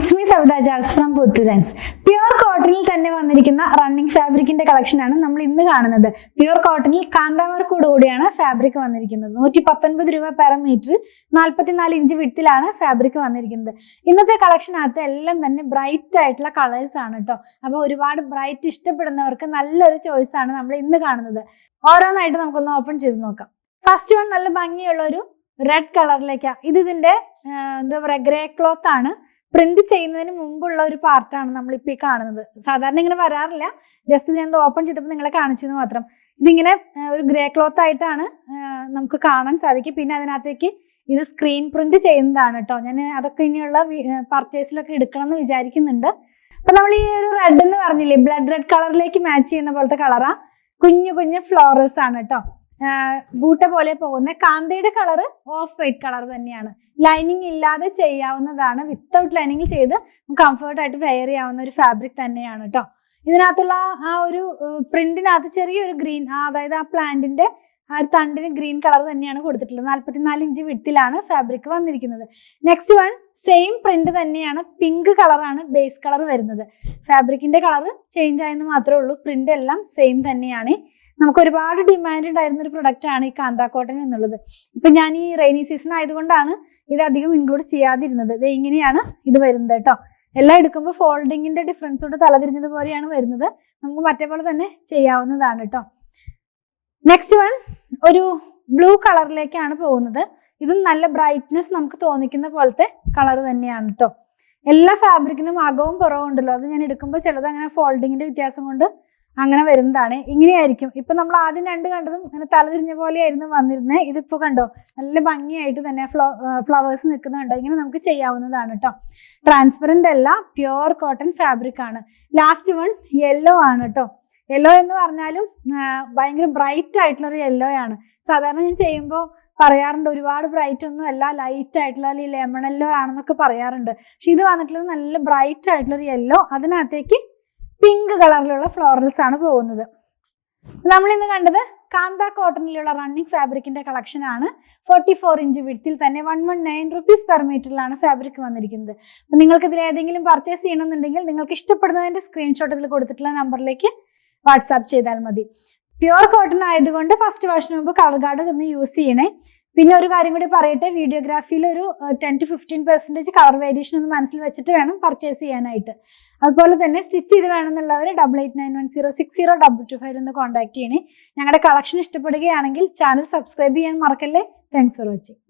It's me Savita Charles from Putturans. Pure cottonil തന്നെ വന്നിരിക്കുന്ന running ഫാബ്രിക്കിന്റെ collection ആണ് നമ്മൾ ഇന്ന് കാണുന്നത്. പ്യൂർ കോട്ടണിൽ കാന്താവർക്കോട് കൂടിയാണ് ഫാബ്രിക് വന്നിരിക്കുന്നത്. 119 രൂപ പെർ മീറ്റർ, 44 ഇഞ്ച് വിഡ്ത്തിലാണ് ഫാബ്രിക് വന്നിരിക്കുന്നത്. ഇന്നത്തെ കളക്ഷനകത്ത് എല്ലാം തന്നെ ബ്രൈറ്റ് ആയിട്ടുള്ള കളേഴ്സ് ആണ് കേട്ടോ. അപ്പോൾ ഒരുപാട് ബ്രൈറ്റ് ഇഷ്ടപ്പെടുന്നവർക്ക് നല്ലൊരു ചോയ്സ് ആണ് നമ്മൾ ഇന്ന് കാണുന്നത്. ഓരോന്നായിട്ട് നമുക്കൊന്ന് ഓപ്പൺ ചെയ്ത് നോക്കാം. ഫസ്റ്റ് വൺ നല്ല ഭംഗിയുള്ള ഒരു റെഡ് കളറിലേക്കാണ്. ഇതിന്റെ എന്താ പറയുക, ഗ്രേ ക്ലോത്ത് ആണ്. പ്രിന്റ് ചെയ്യുന്നതിന് മുമ്പുള്ള ഒരു പാർട്ടാണ് നമ്മളിപ്പോൾ ഈ കാണുന്നത്. സാധാരണ ഇങ്ങനെ വരാറില്ല, ജസ്റ്റ് ഞാൻ ഓപ്പൺ ചെയ്തപ്പോൾ നിങ്ങളെ കാണിച്ചെന്ന് മാത്രം. ഇതിങ്ങനെ ഒരു ഗ്രേ ക്ലോത്ത് ആയിട്ടാണ് നമുക്ക് കാണാൻ സാധിക്കും. പിന്നെ അതിനകത്തേക്ക് ഇത് സ്ക്രീൻ പ്രിന്റ് ചെയ്യുന്നതാണ് കേട്ടോ. ഞാൻ അതൊക്കെ ഇനിയുള്ള പർച്ചേസിലൊക്കെ എടുക്കണം എന്ന് വിചാരിക്കുന്നുണ്ട്. അപ്പൊ നമ്മൾ ഈ ഒരു റെഡ് എന്ന് പറഞ്ഞില്ലേ, ബ്ലഡ് റെഡ് കളറിലേക്ക് മാച്ച് ചെയ്യുന്ന പോലത്തെ കളറാ. കുഞ്ഞു കുഞ്ഞു ഫ്ലോറൽസ് ആണ് കേട്ടോ. ബൂട്ട പോലെ പോകുന്ന കാന്തയുടെ കളർ ഓഫ് വൈറ്റ് കളർ തന്നെയാണ്. ലൈനിങ് ഇല്ലാതെ ചെയ്യാവുന്നതാണ്. വിത്തൗട്ട് ലൈനിങ് ചെയ്ത് കംഫർട്ട് ആയിട്ട് വെയർ ചെയ്യാവുന്ന ഒരു ഫാബ്രിക് തന്നെയാണ് കേട്ടോ. ഇതിനകത്തുള്ള ആ ഒരു പ്രിന്റിനകത്ത് ചെറിയൊരു ഗ്രീൻ, അതായത് ആ പ്ലാന്റിന്റെ ആ ഒരു തണ്ടിന് ഗ്രീൻ കളർ തന്നെയാണ് കൊടുത്തിട്ടുള്ളത്. 44 ഇഞ്ച് വിഡ്ത്തിലാണ് ഫാബ്രിക് വന്നിരിക്കുന്നത്. നെക്സ്റ്റ് വൺ സെയിം പ്രിന്റ് തന്നെയാണ്. പിങ്ക് കളറാണ് ബേസ് കളർ വരുന്നത്. ഫാബ്രിക്കിന്റെ കളർ ചേഞ്ച് ആയെന്ന് മാത്രമേ ഉള്ളൂ. പ്രിന്റ് എല്ലാം സെയിം തന്നെയാണ്. നമുക്ക് ഒരുപാട് ഡിമാൻഡ് ഉണ്ടായിരുന്ന ഒരു പ്രൊഡക്റ്റ് ആണ് ഈ കാന്ത കോട്ടൺ എന്നുള്ളത്. ഇപ്പൊ ഞാൻ ഈ റെയിനി സീസൺ ആയതുകൊണ്ടാണ് ഇത് അധികം ഇൻക്ലൂഡ് ചെയ്യാതിരുന്നത്. ഇത് ഇങ്ങനെയാണ് ഇത് വരുന്നത് കേട്ടോ. എല്ലാം എടുക്കുമ്പോൾ ഫോൾഡിങ്ങിന്റെ ഡിഫറൻസ് കൊണ്ട് തലതിരിഞ്ഞത് പോലെയാണ് വരുന്നത്. നമുക്ക് മറ്റേ പോലെ തന്നെ ചെയ്യാവുന്നതാണ് കേട്ടോ. നെക്സ്റ്റ് വൺ ഒരു ബ്ലൂ കളറിലേക്കാണ് പോകുന്നത്. ഇതും നല്ല ബ്രൈറ്റ്നെസ് നമുക്ക് തോന്നിക്കുന്ന പോലത്തെ കളർ തന്നെയാണ് കേട്ടോ. എല്ലാ ഫാബ്രിക്കിനും അകവും പുറവും ഉണ്ടല്ലോ, അത് ഞാൻ എടുക്കുമ്പോൾ ചിലത് അങ്ങനെ ഫോൾഡിങ്ങിന്റെ വ്യത്യാസം കൊണ്ട് അങ്ങനെ വരുന്നതാണ്. ഇങ്ങനെയായിരിക്കും. ഇപ്പൊ നമ്മൾ ആദ്യം രണ്ട് കണ്ടതും അങ്ങനെ തലതിരിഞ്ഞ പോലെയായിരുന്നു വന്നിരുന്നത്. ഇതിപ്പോ കണ്ടോ, നല്ല ഭംഗിയായിട്ട് തന്നെ ഫ്ലവേഴ്സ് നിൽക്കുന്നുണ്ടോ. ഇങ്ങനെ നമുക്ക് ചെയ്യാവുന്നതാണ് കേട്ടോ. ട്രാൻസ്പെറന്റ് അല്ല, പ്യുവർ കോട്ടൺ ഫാബ്രിക് ആണ്. ലാസ്റ്റ് വൺ യെല്ലോ ആണ് കേട്ടോ. യെല്ലോ എന്ന് പറഞ്ഞാലും ഭയങ്കര ബ്രൈറ്റ് ആയിട്ടുള്ള ഒരു യെല്ലോ ആണ്. സാധാരണ ഞാൻ ചെയ്യുമ്പോൾ പറയാറുണ്ട്, ഒരുപാട് ബ്രൈറ്റ് ഒന്നും അല്ല, ലൈറ്റ് ആയിട്ടുള്ള അല്ലെങ്കിൽ ലെമൺ യെല്ലോ ആണെന്നൊക്കെ പറയാറുണ്ട്. പക്ഷെ ഇത് വന്നിട്ടുള്ളത് നല്ല ബ്രൈറ്റ് ആയിട്ടുള്ള ഒരു യെല്ലോ. അതിനകത്തേക്ക് പിങ്ക് കളറിലുള്ള ഫ്ലോറൽസ് ആണ് പോകുന്നത്. നമ്മൾ ഇന്ന് കണ്ടത് കാന്ത കോട്ടണിലുള്ള റണ്ണിങ് ഫാബ്രിക്കിന്റെ കളക്ഷൻ ആണ്. 44 ഇഞ്ച് വിഡ്ത്തിൽ തന്നെ 119 റുപ്പീസ് പെർ മീറ്ററിലാണ് ഫാബ്രിക് വന്നിരിക്കുന്നത്. അപ്പൊ നിങ്ങൾക്ക് ഇതിൽ ഏതെങ്കിലും പർച്ചേസ് ചെയ്യണമെന്നുണ്ടെങ്കിൽ നിങ്ങൾക്ക് ഇഷ്ടപ്പെടുന്നതിന്റെ സ്ക്രീൻഷോട്ട് ഇതിൽ കൊടുത്തിട്ടുള്ള നമ്പറിലേക്ക് വാട്സാപ്പ് ചെയ്താൽ മതി. പ്യുവർ കോട്ടൺ ആയതുകൊണ്ട് ഫസ്റ്റ് വാഷിന് മുമ്പ് കളർ ഗാർഡ് ഒന്ന് യൂസ് ചെയ്യണേ. പിന്നെ ഒരു കാര്യം കൂടി പറയട്ടെ, വീഡിയോഗ്രാഫിയിൽ ഒരു 10 to 15% കളർ വേരിയേഷൻ ഒന്ന് മനസ്സിൽ വെച്ചിട്ട് വേണം പർച്ചേസ് ചെയ്യാനായിട്ട്. അതുപോലെ തന്നെ സ്റ്റിച്ച് ചെയ്ത് വേണമെന്നുള്ളവർ 8891060225 ഒന്ന് കോൺടാക്ട് ചെയ്യണേ. ഞങ്ങളുടെ കളക്ഷൻ ഇഷ്ടപ്പെടുകയാണെങ്കിൽ ചാനൽ സബ്സ്ക്രൈബ് ചെയ്യാൻ മറക്കല്ലേ. Thanks for watching.